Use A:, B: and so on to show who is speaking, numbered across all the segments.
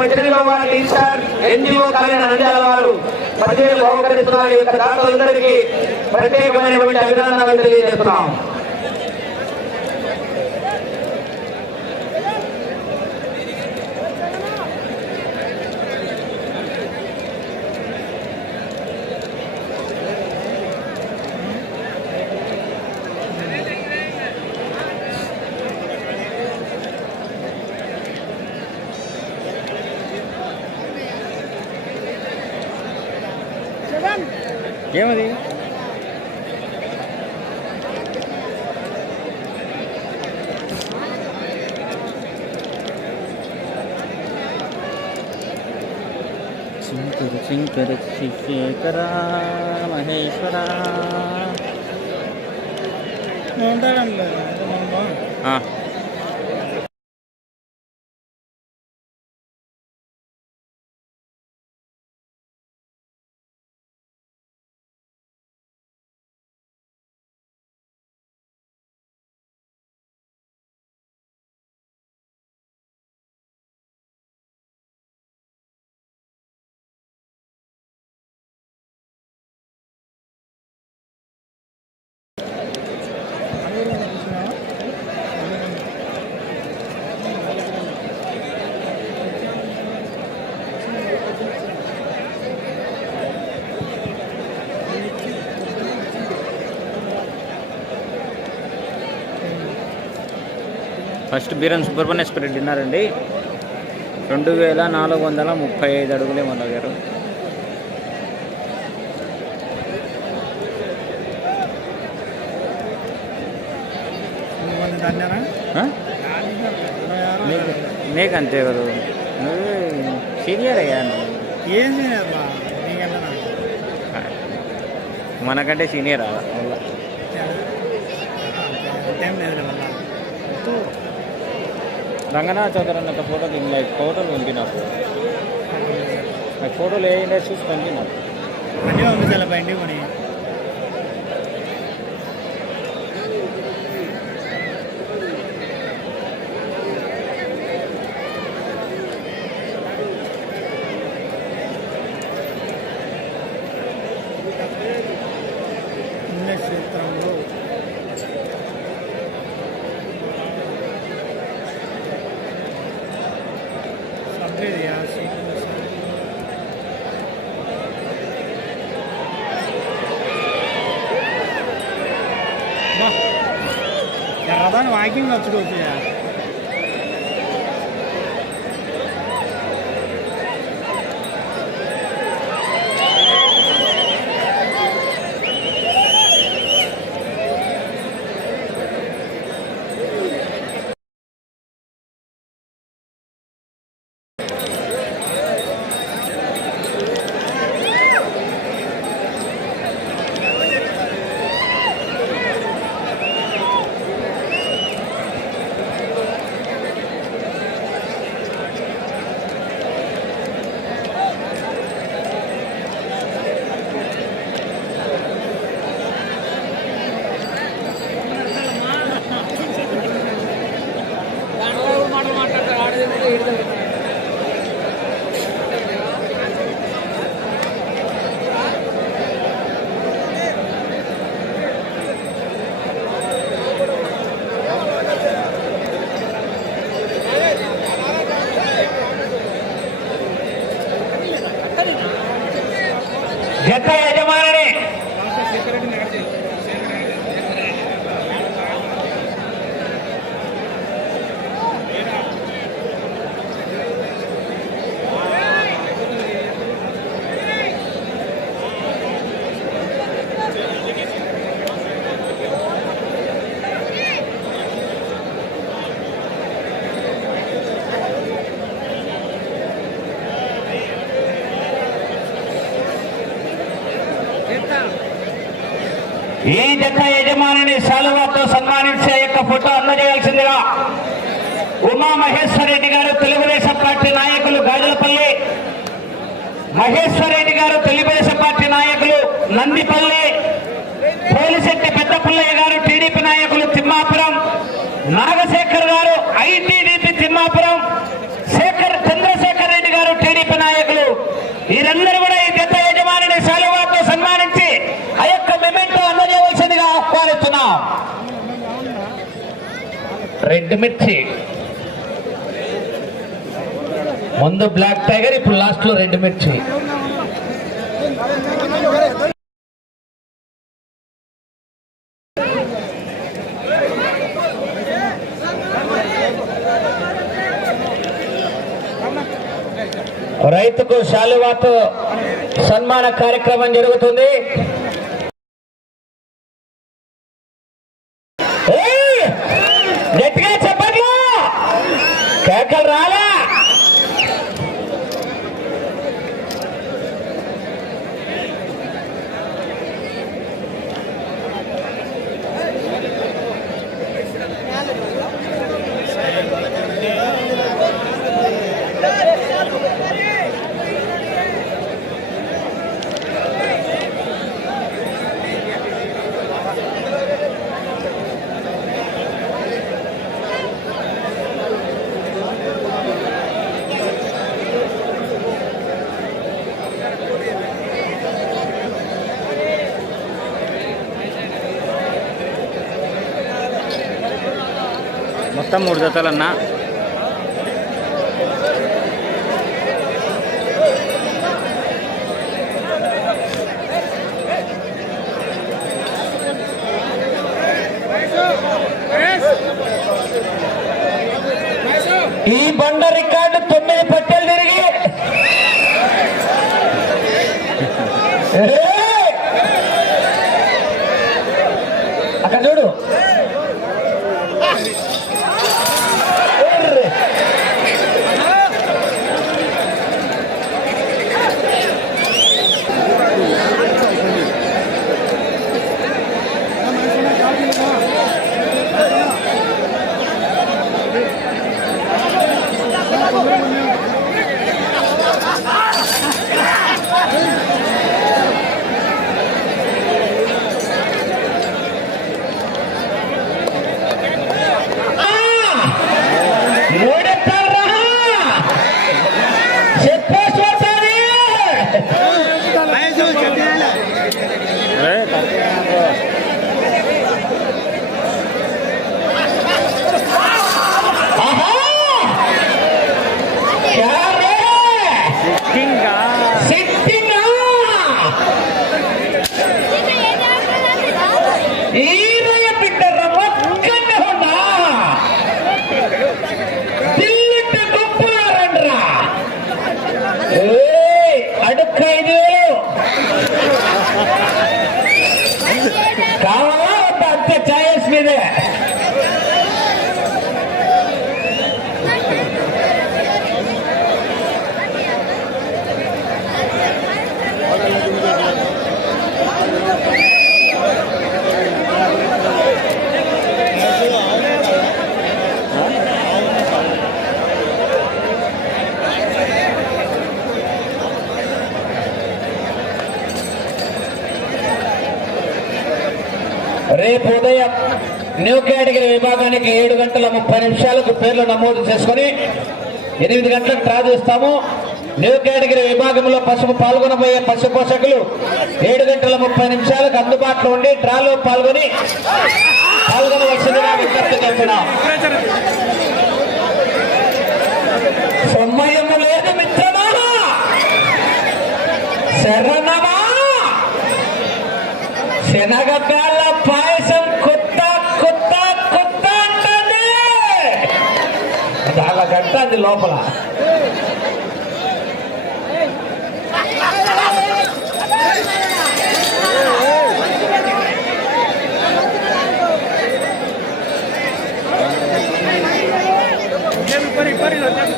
A: పద్దెనిమిదవ ward incharge NGO కళ్యాణ నంద్యాల వారు పదివేలు బహుకరిస్తున్నారు ఈ యొక్క దాతలందరికీ ప్రత్యేకమైనటువంటి అభినందనలు తెలియజేస్తున్నాం.
B: ఏమది శంకర శంకర శేఖర మహేశ్వర ఆ. ఫస్ట్ బీరం సుబ్రహ్మణ్యేశ్వర రెడ్డి ఉన్నారండి రెండు వేల నాలుగు వందల ముప్పై ఐదు అడుగులే మన దగ్గర ఆ? నీకు నీకు అంతే కదా. నువ్వు సీనియర్ అయ్యా
C: ఏం
B: మనకంటే సీనియర్
C: టైం లేదు మళ్ళా
B: రంగనా చౌదరి అన్న ఫోటో దిగిన ఫోటోలు పంపి నాకు. నాకు ఫోటోలు ఏ ఇండస్ట్రీస్ పంపి నాకు?
C: అన్నీ పంపించాలి బండి కొని. ఎర్రదాని వాకింగ్ వచ్చుకోవచ్చు
A: జత యజమాని ఈ జత యజమానిని శాలువాతో సన్మానించే యొక్క ఫోటో అందజేయాల్సిందిగా ఉమా మహేశ్వర రెడ్డి గారు తెలుగుదేశం పార్టీ నాయకులు గాజులపల్లి. మహేశ్వర్ రెడ్డి గారు తెలుగుదేశం పార్టీ నాయకులు నందిపల్లి. పోలిశెట్టి పెద్ద పుల్లయ్య గారు టీడీపీ నాయకులు Thimmapuram. Nagasekhar garu ITD Thimmapuram Sekhar Chandrasekhar Reddy red Mirchi. ముందు బ్లాక్ టైగర్ ఇప్పుడు లాస్ట్లో రెడ్ మిర్చి. రైతుకు శాలువాతో సన్మాన కార్యక్రమం జరుగుతుంది.
B: మొత్తం మూడు జతలన్నా.
A: ఈ బండ రికార్డు రేపు ఉదయం న్యూ కేటగిరీ విభాగానికి ఏడు గంటల ముప్పై నిమిషాలకు పేర్లు నమోదు చేసుకుని ఎనిమిది గంటలకు డ్రా చేస్తాము. న్యూ కేటగిరీ విభాగంలో పసుపు పాల్గొనబోయే పశు పోషకులు ఏడు గంటల ముప్పై నిమిషాలకు అందుబాటులో ఉండి డ్రాలో పాల్గొని పాల్గొనవలసిందిగా విజ్ఞప్తి చేస్తున్నాం. సమయం లేదు మిత్రమా? శరణమా? పాయసం కొత్త కొత్త కొత్త అంటే చాలా గంట అది లోపల. Everybody, let's go.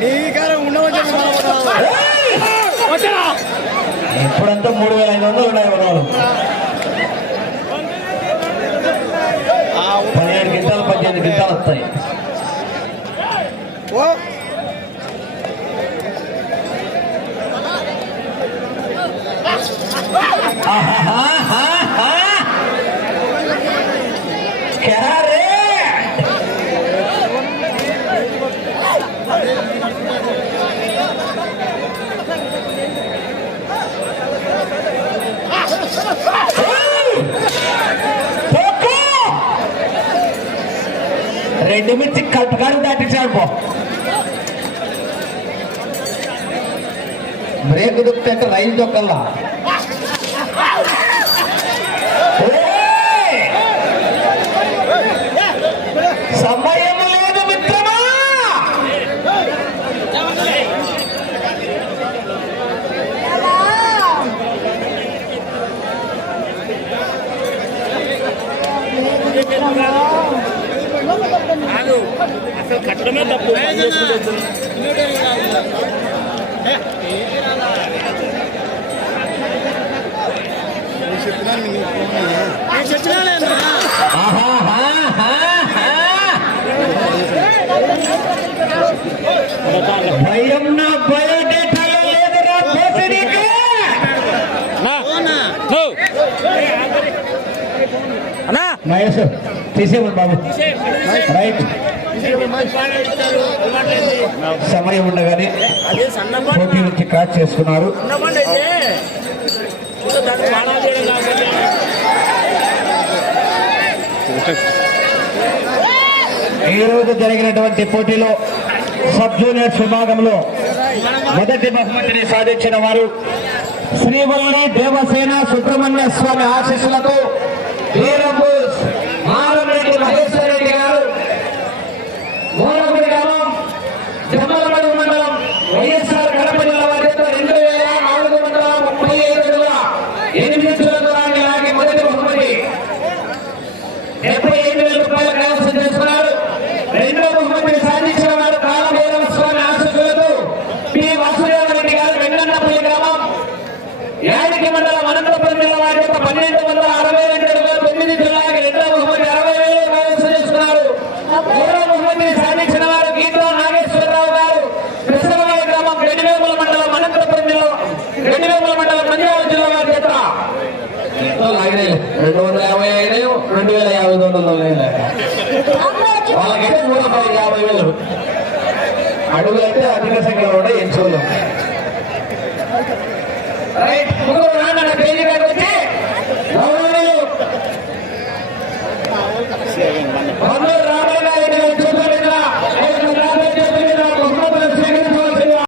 C: నీకారం ఉండవచ్చు!
A: ఇప్పుడంతా మూడు వేల ఐదు వందలు ఉన్నాయి మనవాళ్ళు పదిహేడు గింజలు పద్దెనిమిది గింజలు వస్తాయి.
C: ఓ.
A: రెండు మిర్చి దాటించాడు పో బ్రేక్ దొక్కితే రైలు దొక్కల్లా ఓయ్! సమయం లేదు మిత్రమా
B: అసలు కట్టడమే తప్పు.
A: భయం నా బయోడేటాలో లేదురా తీసేమని బాబు. రైట్ సమయం ఉండగానే పోటీ నుంచి క్రాచ్ చేసుకున్నారు. ఈ రోజు జరిగినటువంటి పోటీలో సబ్ జూనియర్స్ విభాగంలో మొదటి బహుమతిని సాధించిన వారు శ్రీవల్లి దేవసేన సుబ్రహ్మణ్య స్వామి ఆశీస్సులతో వీరపు మారరెడ్డి మహేశ్వర రెండు వందల యాభై అయినాయి రెండు వేల యాభై తొమ్మిది వందల వాళ్ళకైతే మూడు వందల యాభై వేలు. అడుగులంటే అధిక సంఖ్యలో ఉండే ఎంచుకున్నాం రైట్ పేజీ